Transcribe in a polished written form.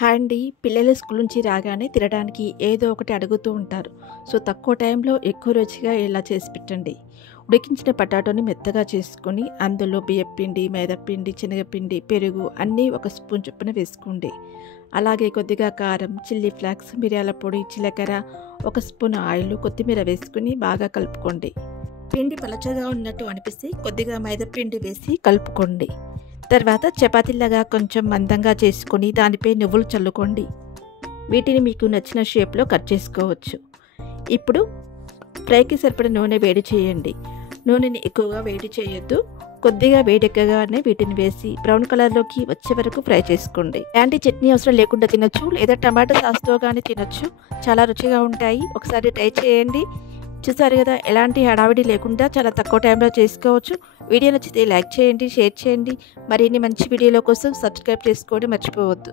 Hi అండి. పిల్లలు school నుంచి రాగానే తినడానికి ఏదో ఒకటి అడుగుతూ ఉంటారు. సో, తక్కువ టైంలో ఎక్కువ రుచిగా ఇలా చేసి పెట్టండి. ఉడికించిన పొటాటోని మెత్తగా చేసుకొని అందులో బియ్యపిండి, మైదాపిండి, శనగపిండి, పెరుగు అన్నీ ఒక స్పూన్ చొప్పున వేసుకోండి. అలాగే కొద్దిగా కారం, చిల్లీ ఫ్లేక్స్, మిరియాల పొడి, జీలకర్ర, ఒక స్పూన్ ఆయిల్, కొత్తిమీర వేసుకుని బాగా కలుపుకోండి. పిండి పలచగా ఉన్నట్టు అనిపిస్తే కొద్దిగా మైదాపిండి వేసి కలుపుకోండి. తర్వాత చపాతీలాగా కొంచెం మందంగా చేసుకొని దానిపై నువ్వులు చల్లుకోండి. వీటిని మీకు నచ్చిన షేప్లో కట్ చేసుకోవచ్చు. ఇప్పుడు ఫ్రైకి సరిపడ నూనె వేడి చేయండి. నూనెని ఎక్కువగా వేడి చేయొద్దు. కొద్దిగా వేడెక్కగానే వీటిని వేసి బ్రౌన్ కలర్లోకి వచ్చే వరకు ఫ్రై చేసుకోండి. ఎలాంటి చట్నీ అవసరం లేకుండా తినొచ్చు, లేదా టమాటో సాస్తో కానీ తినొచ్చు. చాలా రుచిగా ఉంటాయి. ఒకసారి ట్రై చేయండి. చూసారు కదా, ఎలాంటి హడావిడి లేకుండా చాలా తక్కువ టైంలో చేసుకోవచ్చు. వీడియో నచ్చితే లైక్ చేయండి, షేర్ చేయండి. మరిన్ని మంచి వీడియోల కోసం సబ్స్క్రైబ్ చేసుకోవడం మర్చిపోవద్దు.